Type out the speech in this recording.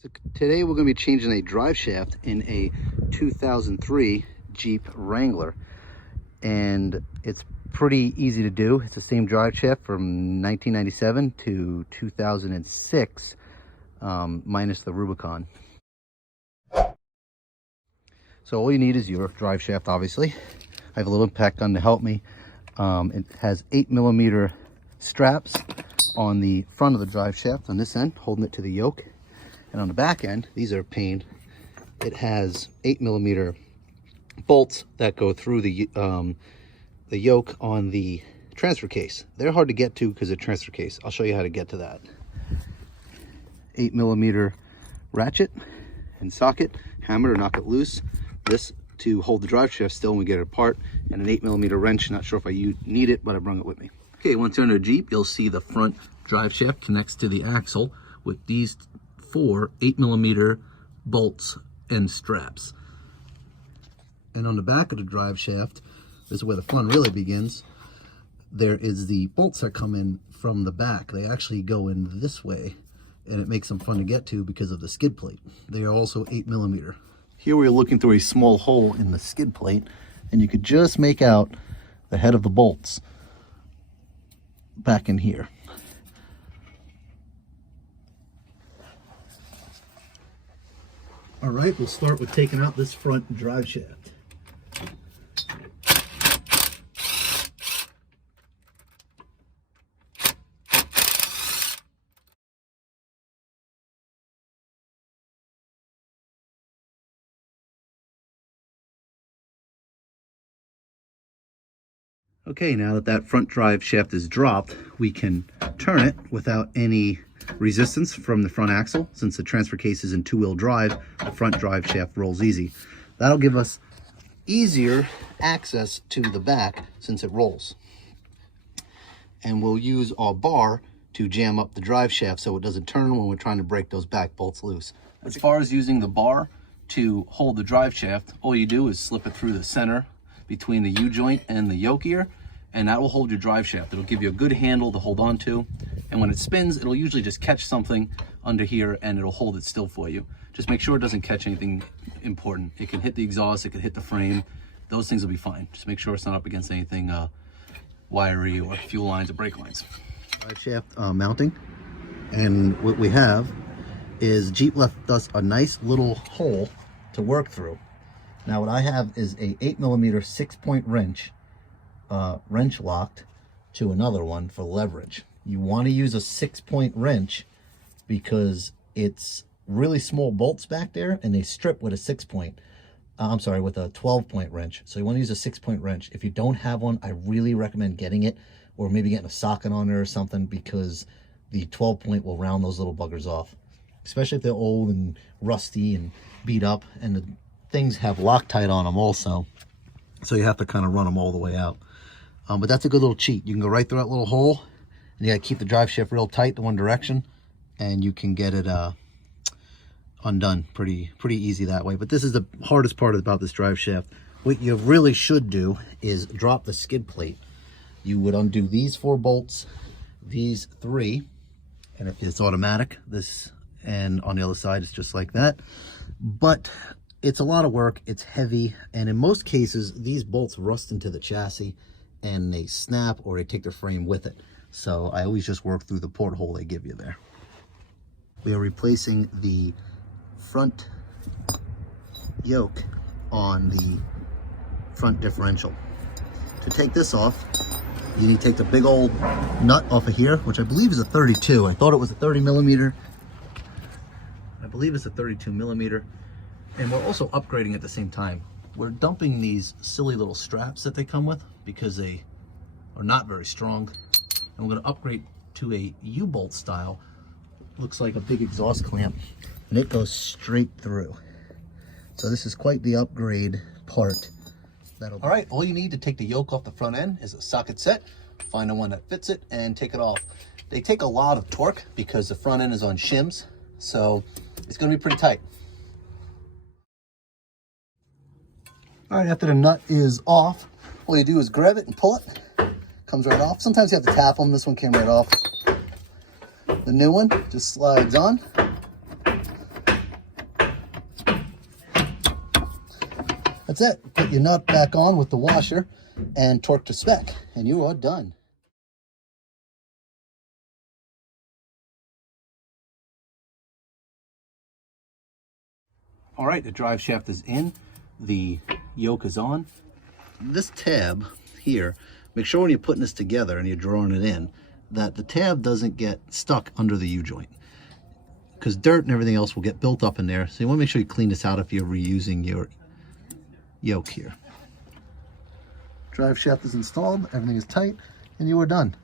So today we're going to be changing a drive shaft in a 2003 Jeep Wrangler, and it's pretty easy to do. It's the same drive shaft from 1997 to 2006, minus the Rubicon. So all you need is your drive shaft, obviously. I have a little impact gun to help me. It has 8mm straps on the front of the drive shaft on this end, holding it to the yoke. And on the back end, these are a pain. It has 8mm bolts that go through the yoke on the transfer case. They're hard to get to because of transfer case. I'll show you how to get to that. 8mm ratchet and socket, hammer to knock it loose. This to hold the drive shaft still when we get it apart, and an 8mm wrench. Not sure if I need it, but I brought it with me. Okay, once you're in a Jeep, you'll see the front drive shaft connects to the axle with these 4 8mm bolts and straps. And on the back of the drive shaft, this is where the fun really begins. There is the bolts that come in from the back. They actually go in this way, and it makes them fun to get to because of the skid plate. They are also 8mm. Here we're looking through a small hole in the skid plate, and you could just make out the head of the bolts back in here. All right, we'll start with taking out this front drive shaft. Okay, now that that front drive shaft is dropped, we can turn it without any resistance from the front axle. Since the transfer case is in two-wheel drive, the front drive shaft rolls easy. That'll give us easier access to the back since it rolls. And we'll use our bar to jam up the drive shaft so it doesn't turn when we're trying to break those back bolts loose. As far as using the bar to hold the drive shaft, all you do is slip it through the center between the U-joint and the yoke ear, and that will hold your drive shaft. It'll give you a good handle to hold on to, and when it spins, it'll usually just catch something under here and it'll hold it still for you. Just make sure it doesn't catch anything important. It can hit the exhaust, it can hit the frame. Those things will be fine. Just make sure it's not up against anything wiry or fuel lines or brake lines. Drive shaft mounting, and what we have is Jeep left us a nice little hole to work through. Now what I have is a 8mm 6-point wrench, wrench locked to another one for leverage. You want to use a 6-point wrench because it's really small bolts back there and they strip with a 6-point. I'm sorry, with a 12-point wrench. So you want to use a 6-point wrench. If you don't have one, I really recommend getting it, or maybe getting a socket on there or something, because the 12-point will round those little buggers off, especially if they're old and rusty and beat up, and the things have Loctite on them also, so you have to kind of run them all the way out. But that's a good little cheat. You can go right through that little hole, and you got to keep the drive shaft real tight in one direction, and you can get it undone pretty easy that way. But this is the hardest part about this drive shaft. What you really should do is drop the skid plate. You would undo these 4 bolts, these 3, and if it's automatic, this, and on the other side it's just like that. But it's a lot of work, it's heavy, and in most cases these bolts rust into the chassis and they snap or they take the frame with it. So I always just work through the porthole they give you there. We are replacing the front yoke on the front differential. To take this off, you need to take the big old nut off of here, which I believe is a 32. I thought it was a 30mm. I believe it's a 32mm. And we're also upgrading at the same time. We're dumping these silly little straps that they come with because they are not very strong. And we're going to upgrade to a U-bolt style. Looks like a big exhaust clamp, and it goes straight through. So this is quite the upgrade part. All right, all you need to take the yoke off the front end is a socket set. Find the one that fits it and take it off. They take a lot of torque because the front end is on shims, so it's going to be pretty tight. All right, after the nut is off, all you do is grab it and pull it. Comes right off. Sometimes you have to tap them. This one came right off. The new one just slides on. That's it. Put your nut back on with the washer and torque to spec, and you are done. All right, the drive shaft is in, the yoke is on. This tab here, make sure when you're putting this together and you're drawing it in, that the tab doesn't get stuck under the U-joint, because dirt and everything else will get built up in there. So you want to make sure you clean this out if you're reusing your yoke here. Drive shaft is installed, everything is tight, and you are done.